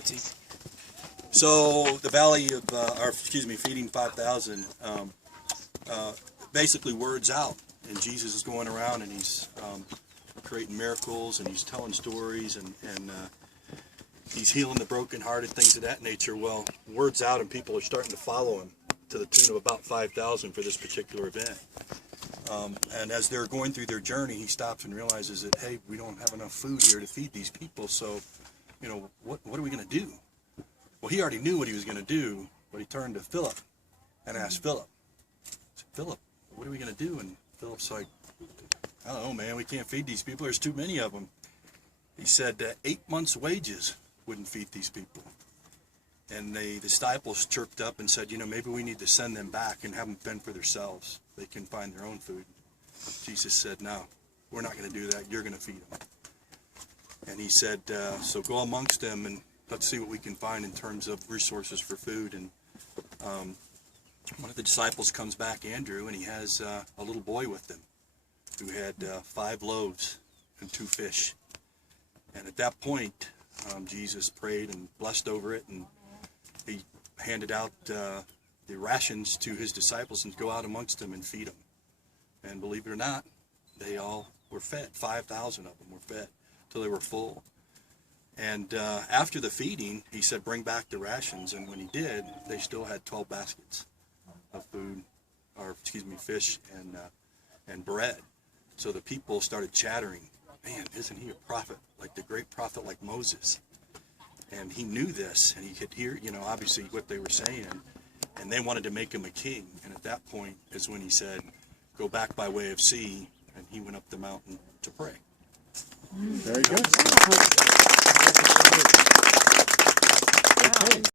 artsy. So the valley of, feeding 5,000, basically words out, and Jesus is going around and he's creating miracles and he's telling stories and he's healing the brokenhearted, things of that nature. Well, words out and people are starting to follow him to the tune of about 5,000 for this particular event. And as they're going through their journey, he stops and realizes that, hey, we don't have enough food here to feed these people, so, you know, what are we going to do? Well, he already knew what he was going to do, but he turned to Philip and asked Philip, Philip, what are we going to do? And Philip's like, I don't know, man, we can't feed these people. There's too many of them. He said 8 months' wages wouldn't feed these people. And the disciples chirped up and said, you know, maybe we need to send them back and have them fend for themselves. They can find their own food. Jesus said, no, we're not going to do that. You're going to feed them. And he said, so go amongst them and let's see what we can find in terms of resources for food. And one of the disciples comes back, Andrew, and he has a little boy with him who had 5 loaves and 2 fish. And at that point, Jesus prayed and blessed over it, and he handed out the rations to his disciples and go out amongst them and feed them. And believe it or not, they all were fed. 5,000 of them were fed till they were full. And after the feeding, he said, bring back the rations. And when he did, they still had 12 baskets of food, or excuse me, fish and bread. So the people started chattering, man, isn't he a prophet, like the great prophet like Moses? And he knew this, and he could hear, you know, obviously what they were saying, and they wanted to make him a king. And at that point is when he said, go back by way of sea, and he went up the mountain to pray. Very good.